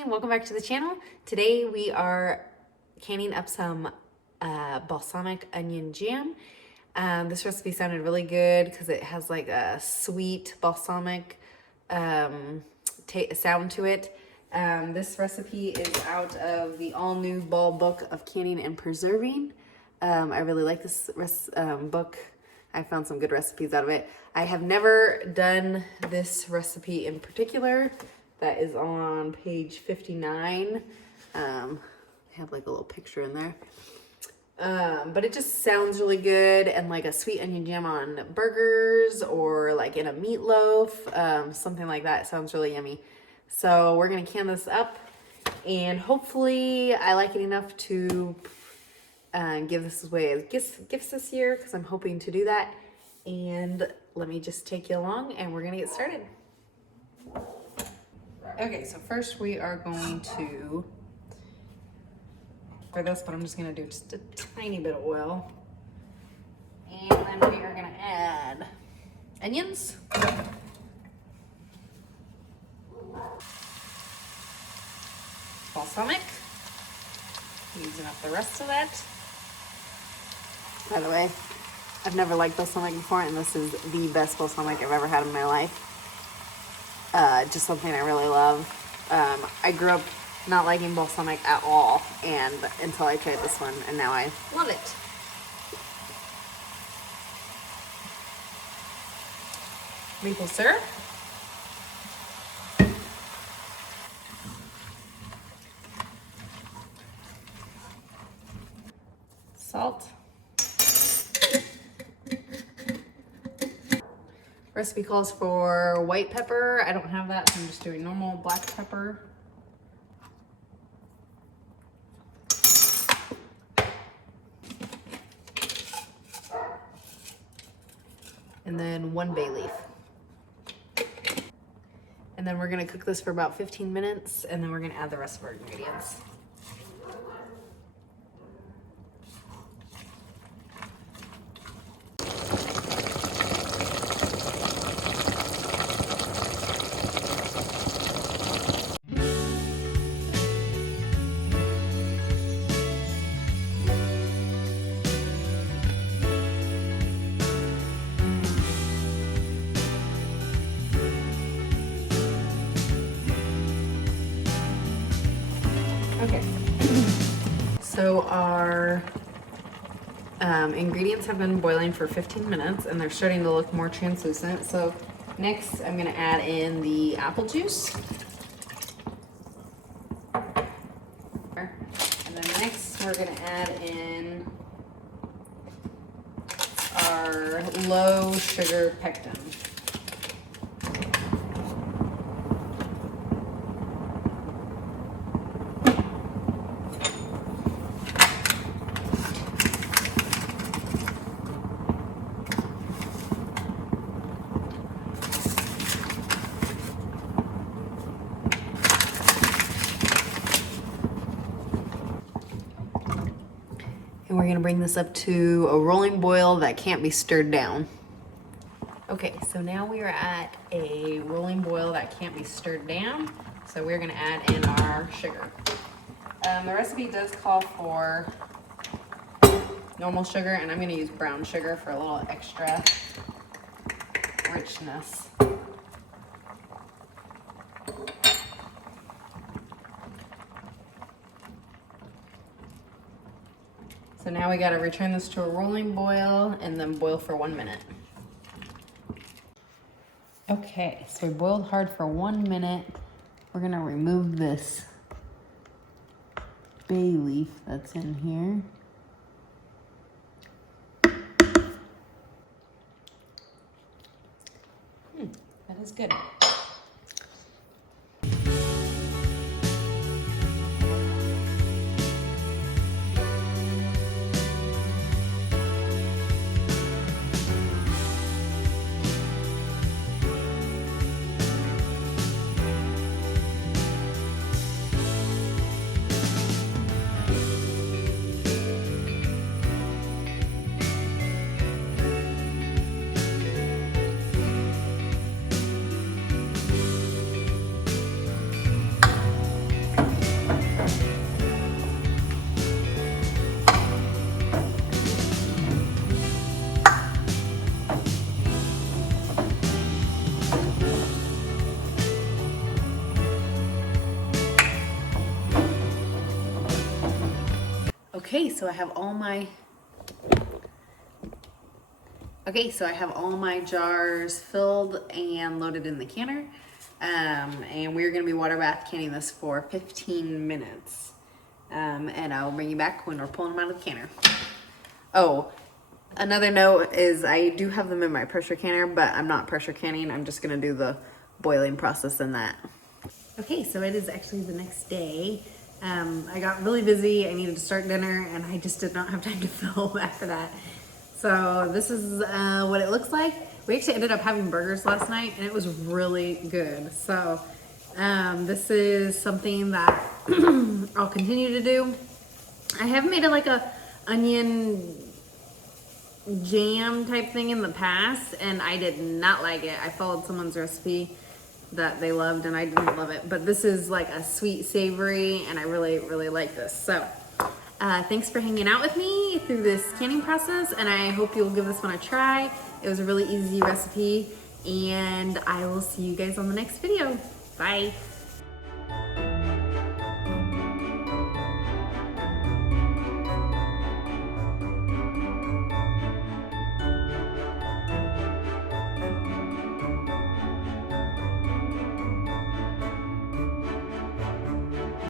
Hi, welcome back to the channel. Today we are canning up some balsamic onion jam. This recipe sounded really good because it has like a sweet balsamic sound to it. This recipe is out of the all-new Ball Book of Canning and Preserving. I really like this book. I found some good recipes out of it. I have never done this recipe in particular. That is on page 59. I have like a little picture in there. But it just sounds really good, and like a sweet onion jam on burgers or like in a meatloaf, something like that sounds really yummy. So we're gonna can this up, and hopefully I like it enough to give this away as gifts this year, because I'm hoping to do that. And let me just take you along and we're gonna get started. Okay, so first we are going to, for this, but I'm just gonna do just a tiny bit of oil. And then we are gonna add onions. Balsamic. Using up the rest of that. By the way, I've never liked balsamic before, and this is the best balsamic I've ever had in my life. Just something I really love. I grew up not liking balsamic at all, and until I tried this one, and now I love it. Maple syrup. Salt. Recipe calls for white pepper. I don't have that, so I'm just doing normal black pepper. And then 1 bay leaf. And then we're gonna cook this for about 15 minutes, and then we're gonna add the rest of our ingredients. Okay, so our ingredients have been boiling for 15 minutes, and they're starting to look more translucent. So next I'm gonna add in the apple juice. And then next we're gonna add in our low sugar pectin. And we're gonna bring this up to a rolling boil that can't be stirred down. Okay, so now we are at a rolling boil that can't be stirred down. So we're gonna add in our sugar. The recipe does call for normal sugar, and I'm gonna use brown sugar for a little extra richness. So now we gotta return this to a rolling boil and then boil for 1 minute. Okay, so we boiled hard for 1 minute. We're gonna remove this bay leaf that's in here. That is good. Okay, so I have all my jars filled and loaded in the canner. And we're gonna be water bath canning this for 15 minutes. And I'll bring you back when we're pulling them out of the canner. Oh, another note is I do have them in my pressure canner, but I'm not pressure canning. I'm just gonna do the boiling process in that. Okay, so it is actually the next day. I got really busy. I needed to start dinner and I just did not have time to film after that. So this is what it looks like. We actually ended up having burgers last night and it was really good. So this is something that I'll continue to do. I have made like a onion jam type thing in the past and I did not like it. I followed someone's recipe that they loved and I didn't love it, but this is like a sweet savory and I really like this. So thanks for hanging out with me through this canning process and I hope you'll give this one a try. It was a really easy recipe and I will see you guys on the next video. Bye.